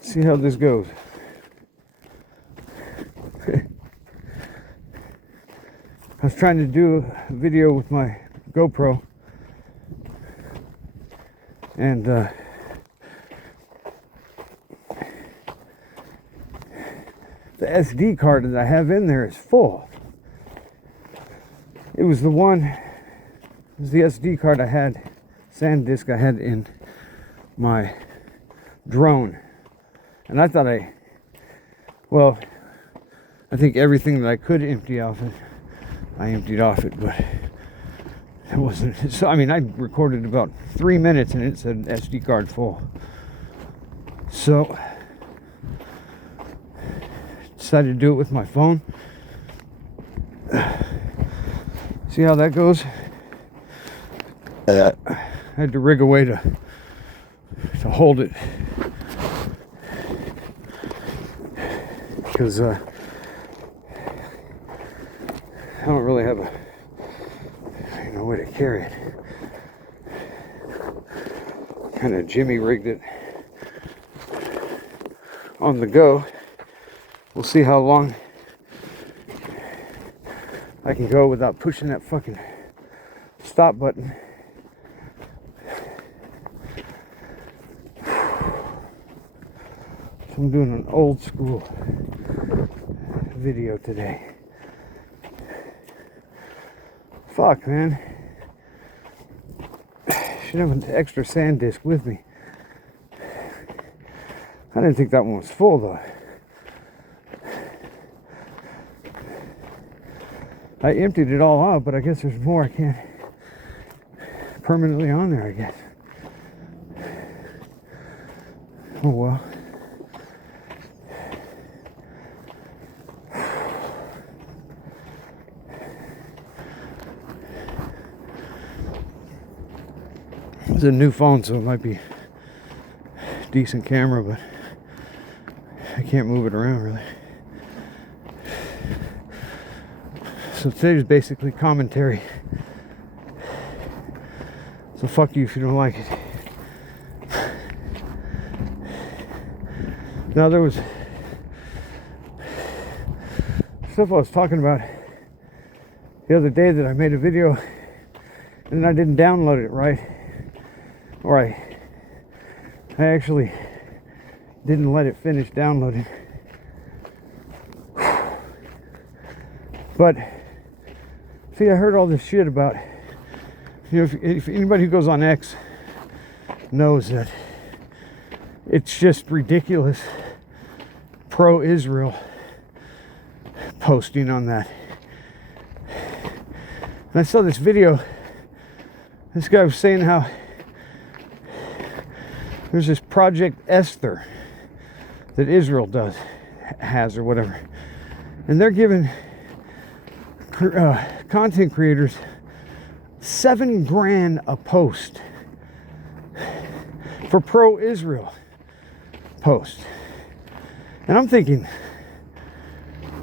See how this goes. I was trying to do a video with my GoPro, and the SD card that I have in there is full. It was the SD card I had, SanDisk I had in my drone. And I thought I think everything that I could empty off it, I emptied off it, but it wasn't. So, I mean, I recorded about 3 minutes and it said SD card full. So, decided to do it with my phone. See how that goes? I had to rig a way to hold it, because I don't really have a way to carry it. Kind of Jimmy rigged it on the go. We'll see how long I can go without pushing that fucking stop button. So I'm doing an old school video today. Fuck, man. Should have an extra SanDisk with me. I didn't think that one was full though. I emptied it all out, but I guess there's more I can't permanently on there, I guess. Oh well. It's a new phone, so it might be a decent camera, but I can't move it around really. So today's basically commentary. So fuck you if you don't like it. Now there was stuff I was talking about the other day that I made a video and I didn't download it right. Or I actually didn't let it finish downloading. But see, I heard all this shit about, if anybody who goes on X knows that it's just ridiculous pro-Israel posting on that. And I saw this video. This guy was saying how there's this Project Esther that Israel has or whatever. And they're giving content creators $7,000 a post for pro-Israel posts. And I'm thinking,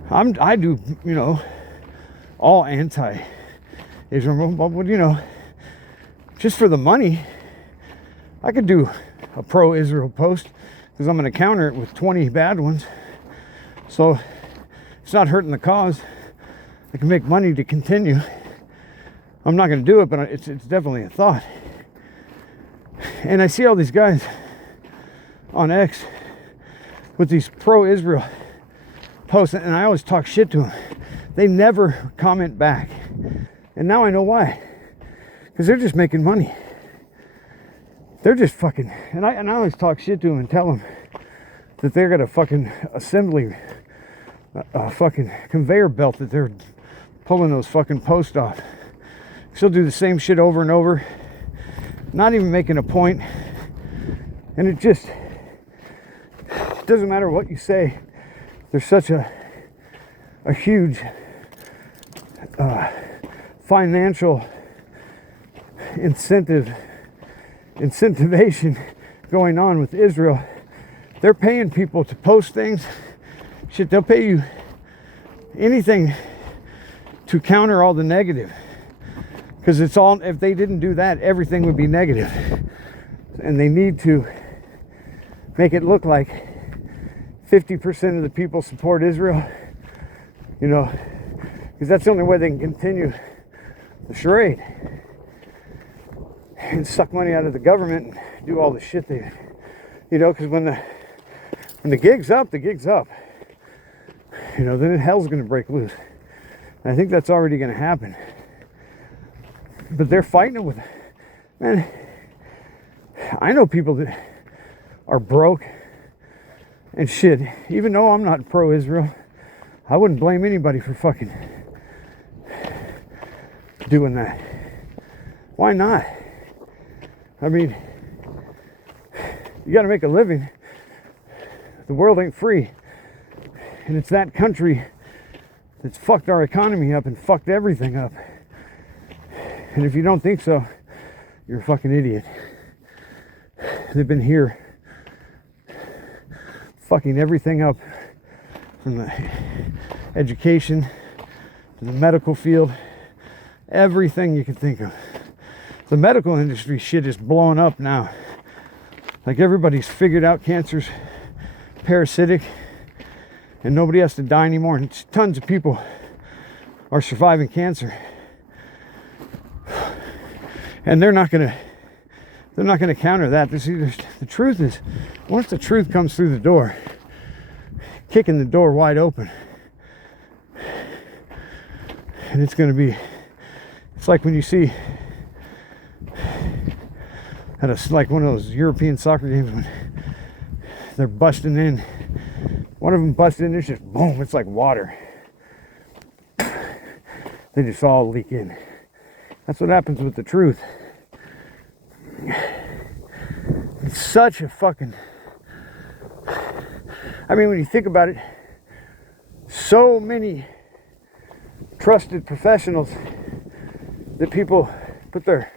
I do, all anti-Israel, but just for the money, I could do a pro-Israel post because I'm going to counter it with 20 bad ones. So it's not hurting the cause. I can make money to continue. I'm not going to do it, but it's definitely a thought. And I see all these guys on X with these pro-Israel posts, and I always talk shit to them. They never comment back. And now I know why. Because they're just making money. They're just fucking, and I always talk shit to them and tell them that they're got a fucking assembly, a fucking conveyor belt that they're pulling those fucking posts off. She'll do the same shit over and over, not even making a point. And it doesn't matter what you say. There's such a huge financial incentivation going on with Israel. They're paying people to post things. Shit, they'll pay you anything to counter all the negative. Because it's all, if they didn't do that, everything would be negative. And they need to make it look like 50% of the people support Israel, you know, because that's the only way they can continue the charade and suck money out of the government and do all the shit they, you know, because when the gig's up, the gig's up. You know, then hell's going to break loose. And I think that's already going to happen. But they're fighting it with, man, I know people that are broke and shit. Even though I'm not pro-Israel, I wouldn't blame anybody for fucking doing that. Why not? I mean, you got to make a living. The world ain't free. And it's that country that's fucked our economy up and fucked everything up. And if you don't think so, you're a fucking idiot. They've been here fucking everything up, from the education to the medical field, everything you can think of. The medical industry shit is blowing up now. Like, everybody's figured out cancer's parasitic and nobody has to die anymore, and tons of people are surviving cancer. And they're not gonna counter that. The truth is, once the truth comes through the door, kicking the door wide open, and it's like when you see like one of those European soccer games when they're busting in. One of them busted in, it's just boom, it's like water. They just all leak in. That's what happens with the truth. It's such a fucking, I mean, when you think about it, so many trusted professionals that people put their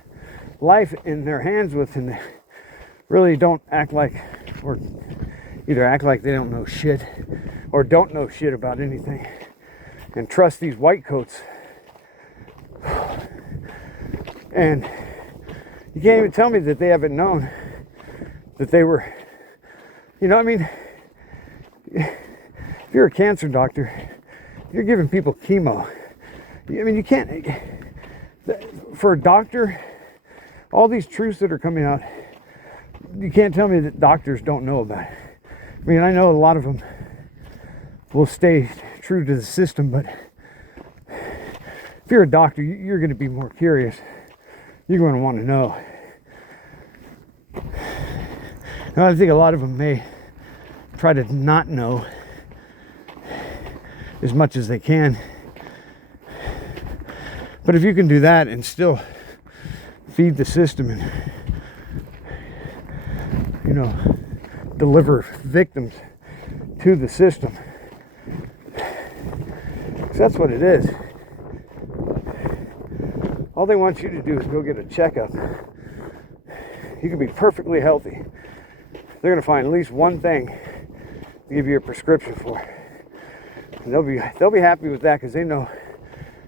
life in their hands with, and they really don't act like, or either act like they don't know shit or don't know shit about anything, and trust these white coats. And you can't even tell me that they haven't known that they were, you know, I mean, if you're a cancer doctor, you're giving people chemo. I mean, you can't, for a doctor, all these truths that are coming out, you can't tell me that doctors don't know about it. I mean, I know a lot of them will stay true to the system, but if you're a doctor, you're going to be more curious. You're going to want to know. Now, I think a lot of them may try to not know as much as they can. But if you can do that and still feed the system and, you know, deliver victims to the system, because that's what it is. All they want you to do is go get a checkup. You can be perfectly healthy. They're going to find at least one thing to give you a prescription for. And they'll be happy with that, because they know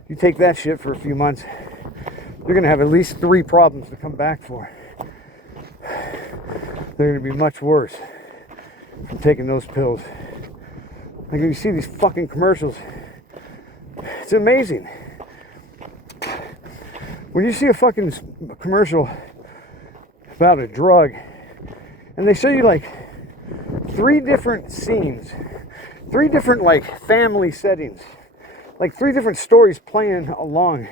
you take that shit for a few months, you're going to have at least 3 problems to come back for. They're going to be much worse from taking those pills. Like, you see these fucking commercials, it's amazing. When you see a fucking commercial about a drug, and they show you like 3 different scenes, 3 different like family settings, like 3 different stories playing along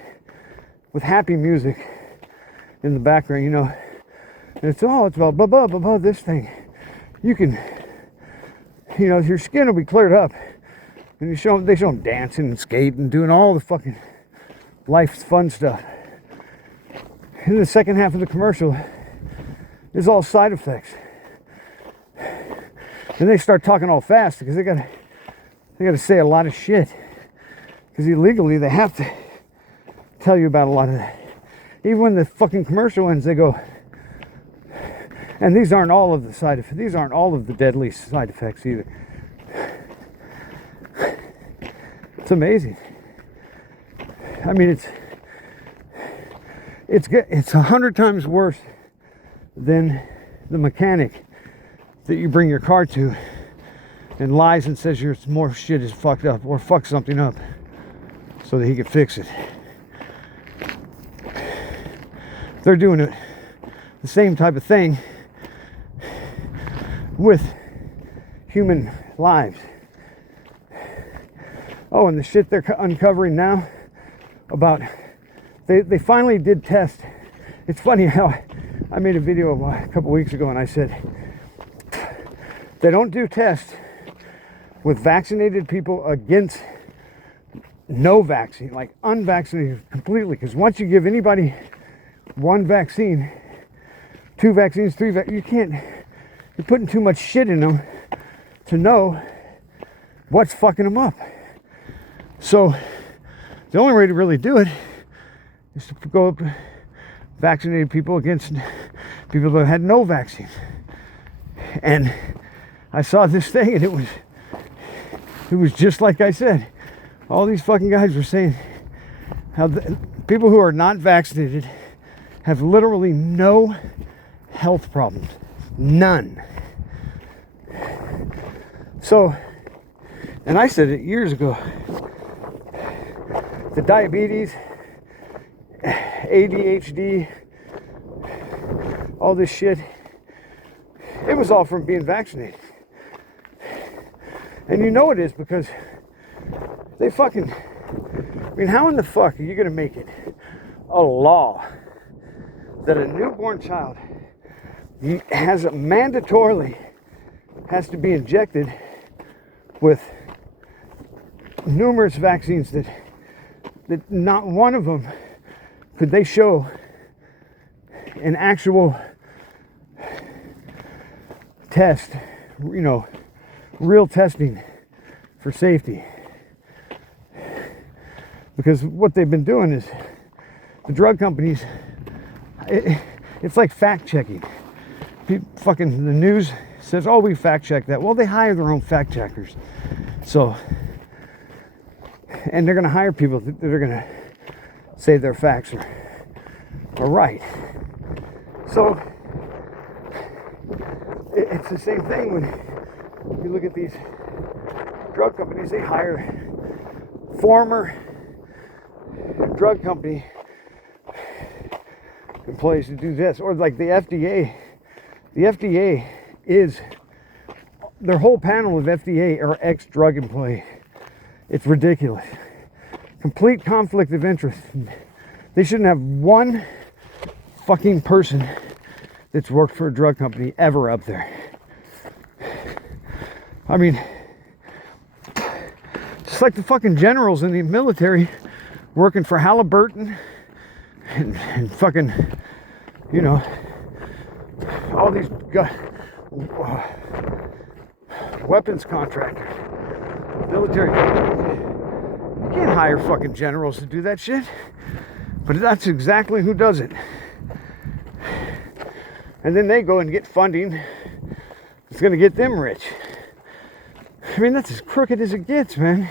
with happy music in the background, you know, and it's about blah blah blah blah, this thing, you can, you know, your skin will be cleared up, and they show them dancing and skating, doing all the fucking life's fun stuff. In the second half of the commercial is all side effects, and they start talking all fast because they gotta say a lot of shit, because illegally they have to tell you about a lot of that. Even when the fucking commercial ends, they go, and these aren't all of the side effects. These aren't all of the deadly side effects either. It's amazing. I mean, it's 100 times worse than the mechanic that you bring your car to and lies and says your more shit is fucked up or fuck something up so that he can fix it. They're doing it the same type of thing with human lives. Oh, and the shit they're uncovering now about, they finally did test. It's funny how I made a video a couple weeks ago and I said they don't do tests with vaccinated people against no vaccine, like unvaccinated completely, because once you give anybody one vaccine, two vaccines, three vaccines, you're putting too much shit in them to know what's fucking them up. So the only way to really do it is to go up vaccinated people against people that had no vaccine. And I saw this thing and it was just like I said. All these fucking guys were saying how people who are not vaccinated have literally no health problems. None. So, and I said it years ago, the diabetes, ADHD, all this shit, it was all from being vaccinated. And you know it is because they fucking, I mean, how in the fuck are you gonna make it a law that a newborn child has mandatorily has to be injected with numerous vaccines that not one of them could they show an actual test, you know, real testing for safety. Because what they've been doing is the drug companies, it's like fact checking. Fucking the news says, oh, we fact check that. Well, they hire their own fact checkers. So, and they're going to hire people that are going to say their facts are right. So, it's the same thing when you look at these drug companies. They hire former drug company employees to do this. Or like the FDA. The FDA is, their whole panel of FDA are ex-drug employees. It's ridiculous. Complete conflict of interest. They shouldn't have one fucking person that's worked for a drug company ever up there. I mean, it's like the fucking generals in the military working for Halliburton and fucking, you know, all these weapons contractors, military contractors. You can't hire fucking generals to do that shit. But that's exactly who does it. And then they go and get funding. It's going to get them rich. I mean, that's as crooked as it gets, man.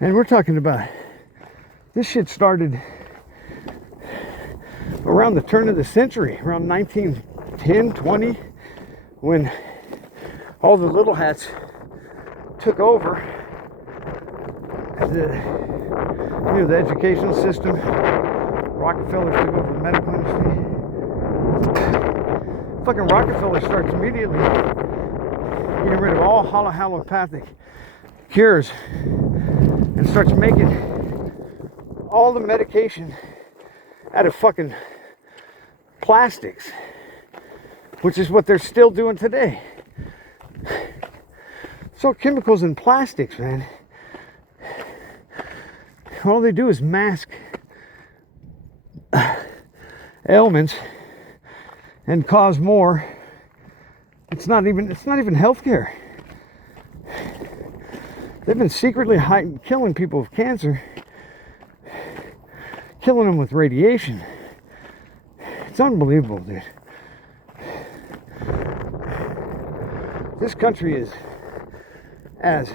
And we're talking about, this shit started around the turn of the century, around 1910, 20, when all the little hats took over the education system. Rockefeller took over the medical industry. Fucking Rockefeller starts immediately getting rid of all allopathic cures and starts making all the medication out of fucking plastics, which is what they're still doing today. So chemicals and plastics, man. All they do is mask ailments and cause more. It's not even healthcare. They've been secretly killing people with cancer, killing them with radiation. It's unbelievable, dude. This country is as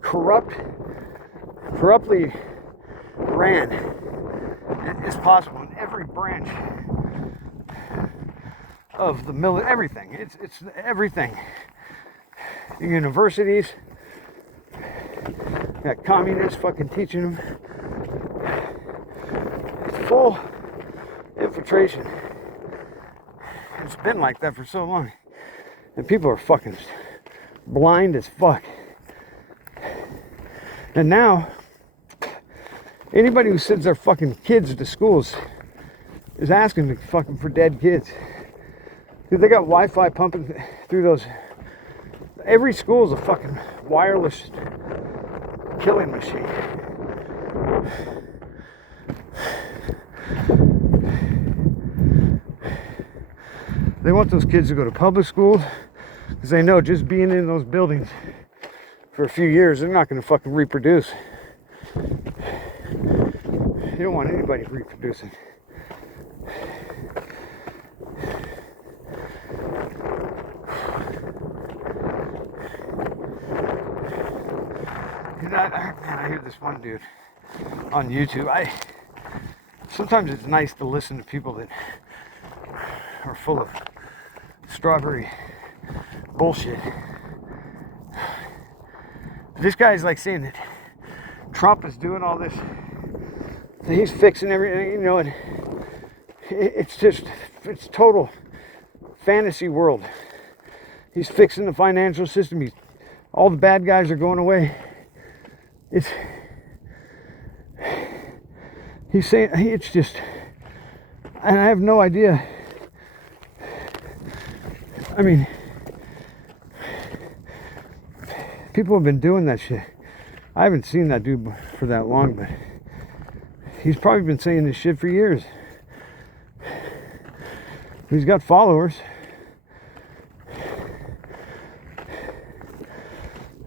corruptly ran is possible in every branch of the military. Everything. It's everything. The universities got communists fucking teaching them. It's full infiltration. It's been like that for so long, and people are fucking blind as fuck. And now anybody who sends their fucking kids to schools is asking fucking for dead kids. Dude, they got Wi-Fi pumping through those. Every school is a fucking wireless killing machine. They want those kids to go to public schools because they know just being in those buildings for a few years, they're not going to fucking reproduce. You don't want anybody reproducing. I hear this one dude on YouTube. Sometimes it's nice to listen to people that are full of strawberry bullshit. This guy's like saying that Trump is doing all this, that he's fixing everything, you know, and it's total fantasy world. He's fixing the financial system. All the bad guys are going away. He's saying it's just, and I have no idea. I mean, people have been doing that shit. I haven't seen that dude for that long, but he's probably been saying this shit for years. He's got followers.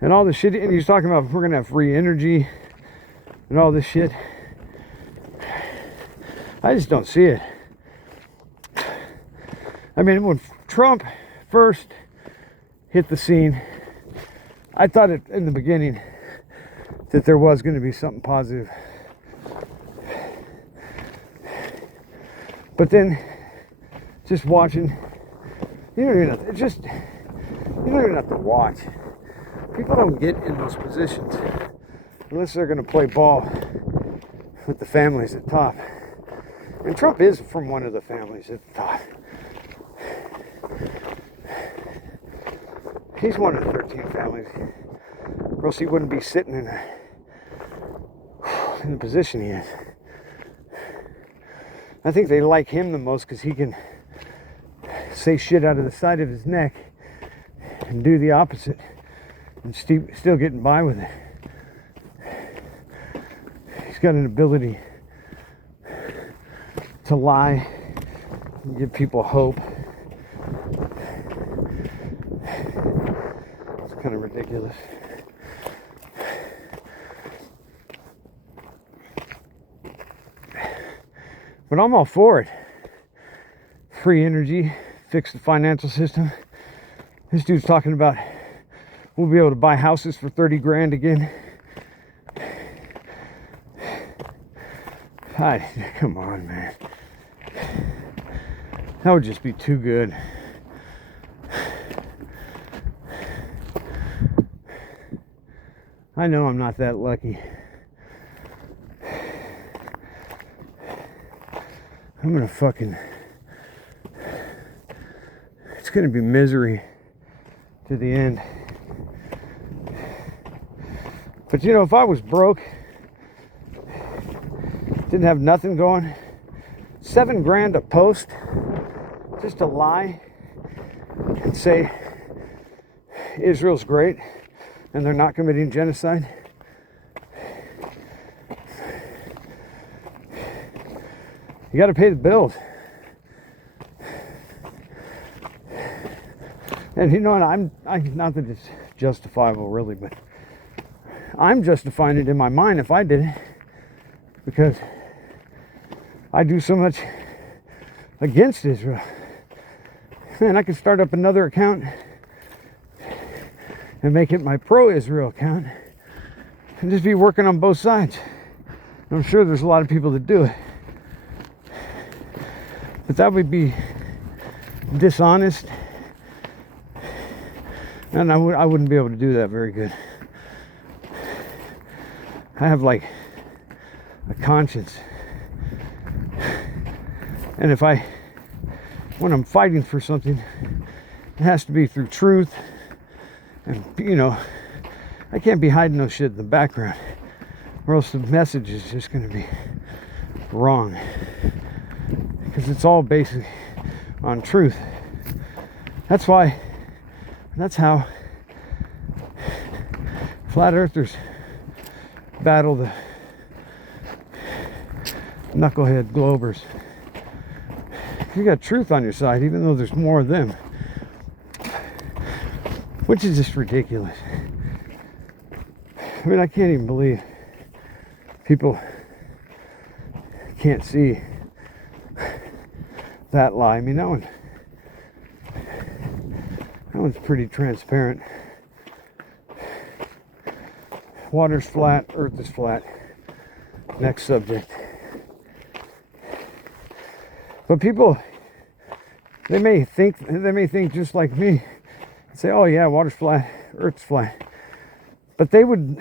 And all this shit, and he's talking about we're gonna have free energy and all this shit. I just don't see it. I mean, when Trump first hit the scene, I thought in the beginning that there was going to be something positive. But then, just watching, you don't even have to watch. People don't get in those positions unless they're going to play ball with the families at the top. And Trump is from one of the families at the top. He's one of the 13 families. Or else he wouldn't be sitting in the position he is. I think they like him the most because he can say shit out of the side of his neck and do the opposite and still getting by with it. He's got an ability to lie and give people hope. It's kind of ridiculous. But I'm all for it. Free energy, fix the financial system. This dude's talking about we'll be able to buy houses for 30 grand again. Come on, man. That would just be too good. I know I'm not that lucky. I'm gonna fucking... It's gonna be misery to the end. But you know, if I was broke, didn't have nothing going, 7 grand a post, just to lie and say Israel's great and they're not committing genocide. You got to pay the bills. And you know what, I'm not that it's justifiable really, but I'm justifying it in my mind if I did it, because I do so much against Israel. Man, I could start up another account and make it my pro-Israel account and just be working on both sides. I'm sure there's a lot of people that do it. But that would be dishonest, and I wouldn't be able to do that very good. I have like a conscience, and when I'm fighting for something, it has to be through truth, and I can't be hiding no shit in the background, or else the message is just going to be wrong, because it's all basically on truth. That's how flat earthers battle the knucklehead globers. You got truth on your side, even though there's more of them, which is just ridiculous. I mean, I can't even believe people can't see that lie. I mean, that one's pretty transparent. Water's flat, earth is flat. Next subject. But people, they may think just like me, say, oh yeah, water's flat, earth's flat. But they would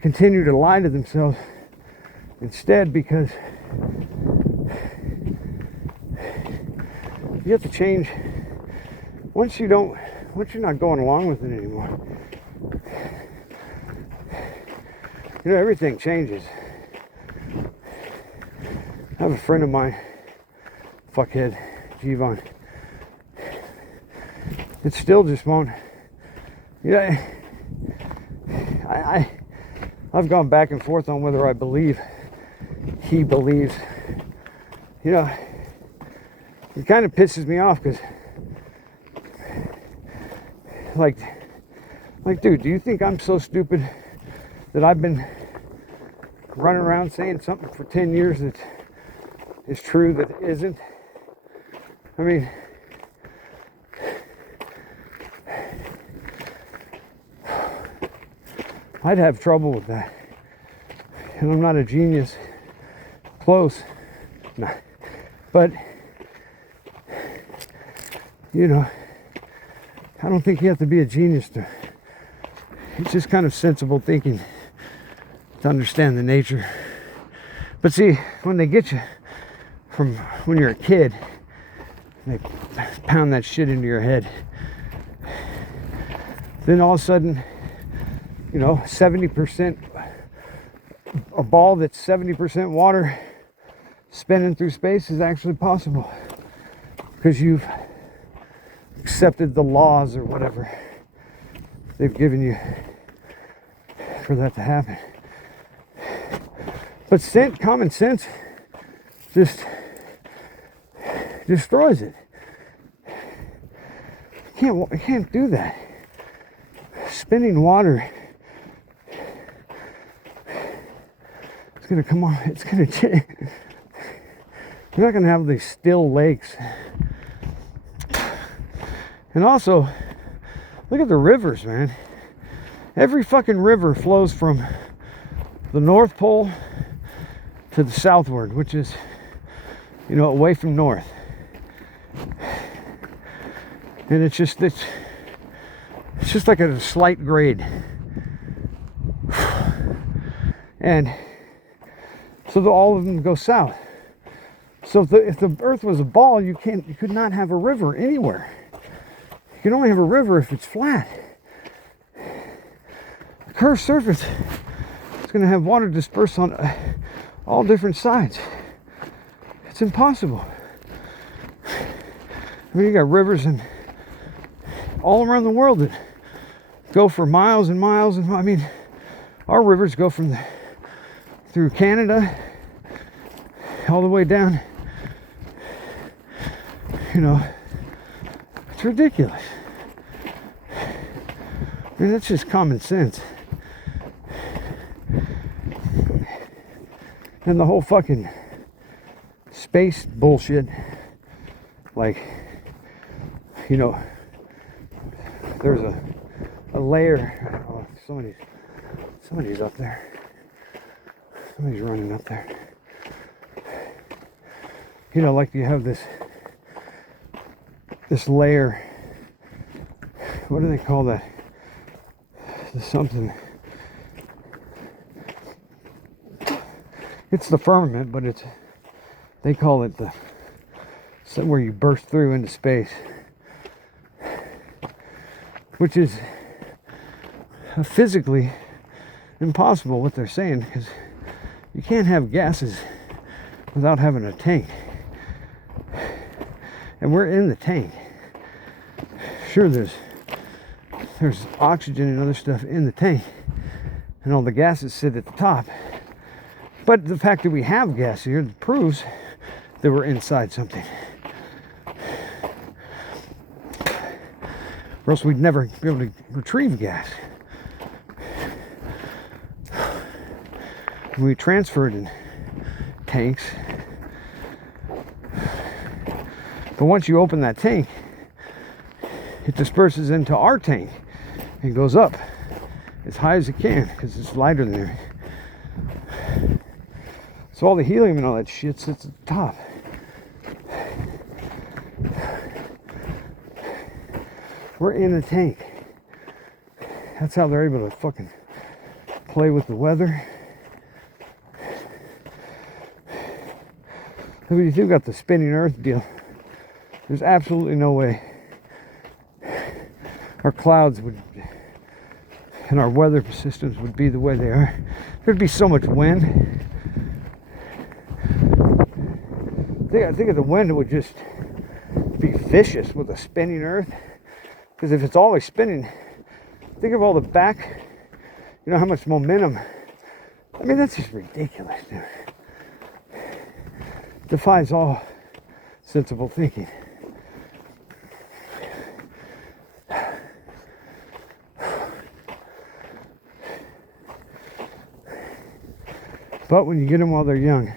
continue to lie to themselves instead, because you have to change. Once you're not going along with it anymore, everything changes. I have a friend of mine, fuckhead, Jivon. It still just won't. I've gone back and forth on whether I believe he believes. It kind of pisses me off, because like dude, do you think I'm so stupid that I've been running around saying something for 10 years that is true that it isn't? I mean, I'd have trouble with that. And I'm not a genius. Close. Nah. But, I don't think you have to be a genius to. It's just kind of sensible thinking to understand the nature. But see, when they get you from when you're a kid, they pound that shit into your head. Then all of a sudden, 70%, a ball that's 70% water spinning through space is actually possible, because you've accepted the laws or whatever they've given you for that to happen. But common sense just destroys it. You can't do that. Spinning water, it's gonna come on. It's gonna change. You're not gonna have these still lakes. And also, look at the rivers, man. Every fucking river flows from the North Pole to the southward, which is, away from north. And it's just like a slight grade. And so all of them go south. So if the earth was a ball, you could not have a river anywhere. You can only have a river if it's flat. The curved surface is going to have water dispersed on all different sides. It's impossible. I mean, you got rivers all around the world that go for miles and miles, and I mean, our rivers go through Canada all the way down. It's ridiculous. I mean, that's just common sense. And the whole fucking space bullshit, like, there's a layer. Oh, somebody's up there. Somebody's running up there. you know, like you have this layer, what do they call that? There's something, it's the firmament, but they call it where you burst through into space, which is physically impossible, what they're saying, because you can't have gases without having a tank, and we're in the tank. Sure, there's oxygen and other stuff in the tank, and all the gases sit at the top, but the fact that we have gas here proves that we're inside something, or else we'd never be able to retrieve gas. We transfer it in tanks, but once you open that tank, it disperses into our tank and goes up as high as it can because it's lighter than there. So all the helium and all that shit sits at the top. We're in a tank. That's how they're able to fucking play with the weather. If you do got the spinning earth deal, there's absolutely no way our clouds would and our weather systems would be the way they are. There'd be so much wind. I think the wind would just be vicious with a spinning earth. Because if it's always spinning, think of all the back, you know how much momentum. I mean, that's just ridiculous, dude. Defies all sensible thinking. But when you get them while they're young,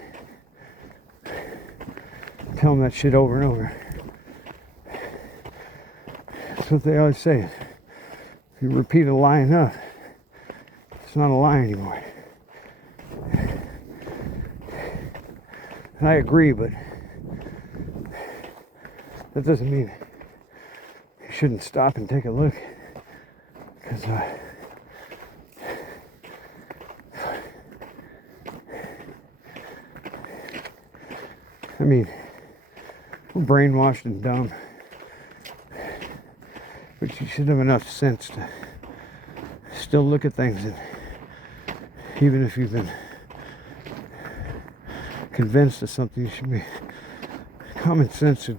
tell them that shit over and over. That's what they always say. If you repeat a lie enough, it's not a lie anymore. And I agree, but that doesn't mean you shouldn't stop and take a look. Because I mean, we're brainwashed and dumb, but you should have enough sense to still look at things, and even if you've been convinced of something, you should be common sense should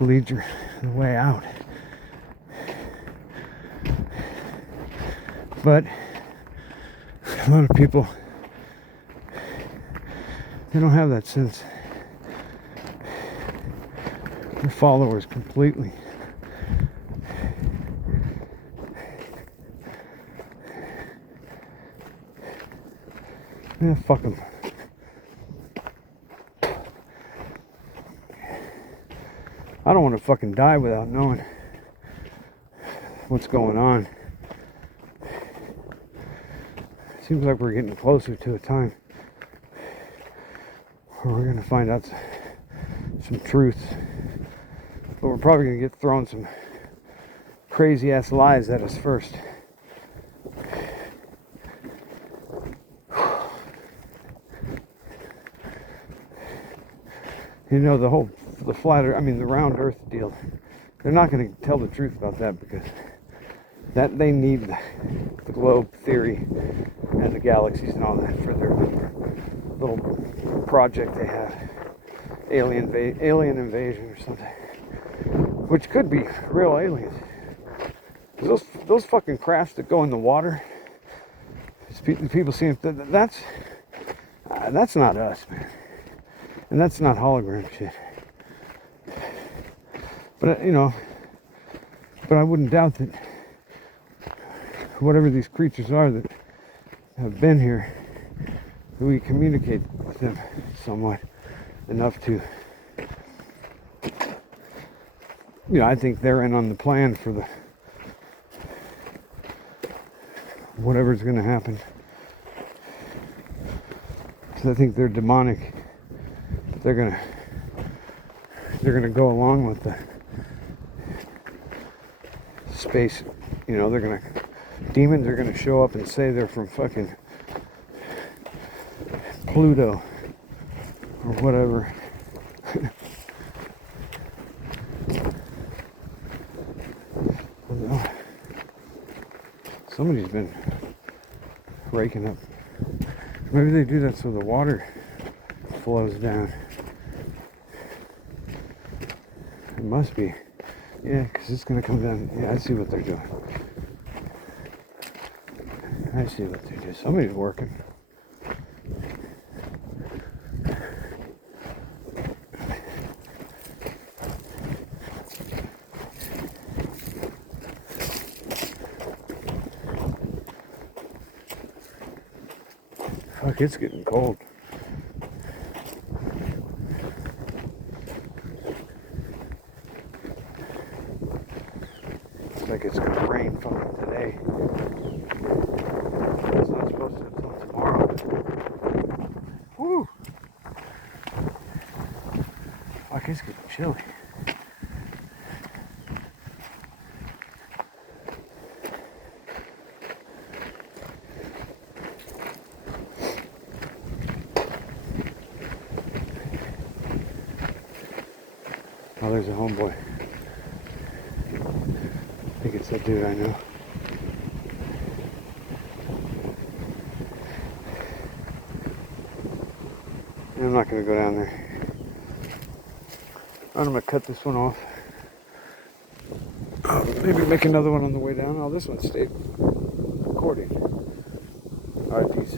lead you the way out. But a lot of people, they don't have that sense. They're followers completely. Yeah, fuck them. I don't want to fucking die without knowing what's going on. Seems like we're getting closer to a time where we're going to find out some truth. But we're probably going to get thrown some crazy ass lies at us first. You know, the round earth deal, they're not going to tell the truth about that, because that they need the globe theory and the galaxies and all that for their little project they have, alien invasion or something, which could be real aliens. Those fucking crafts that go in the water, people see them, that's not us, man. And that's not hologram shit. But, you know, but I wouldn't doubt that whatever these creatures are that have been here, that we communicate with them somewhat enough to, you know, I think they're in on the plan for the whatever's going to happen. Because I think they're demonic they're gonna go along with the space. You know, demons are gonna show up and say they're from fucking Pluto or whatever. Somebody's been raking up. Maybe they do that so the water flows down. It must be. Yeah, because it's going to come down. Yeah, I see what they're doing. I see what they're doing. Somebody's working. Fuck, it's getting cold. Looks like it's gonna rain fucking today. It's not supposed to until tomorrow. Woo! Fuck, it's getting chilly. Oh, there's a homeboy. I think it's that dude I know. I'm not going to go down there. I'm going to cut this one off. Maybe make another one on the way down. Oh, this one stayed recording. Alright, peace.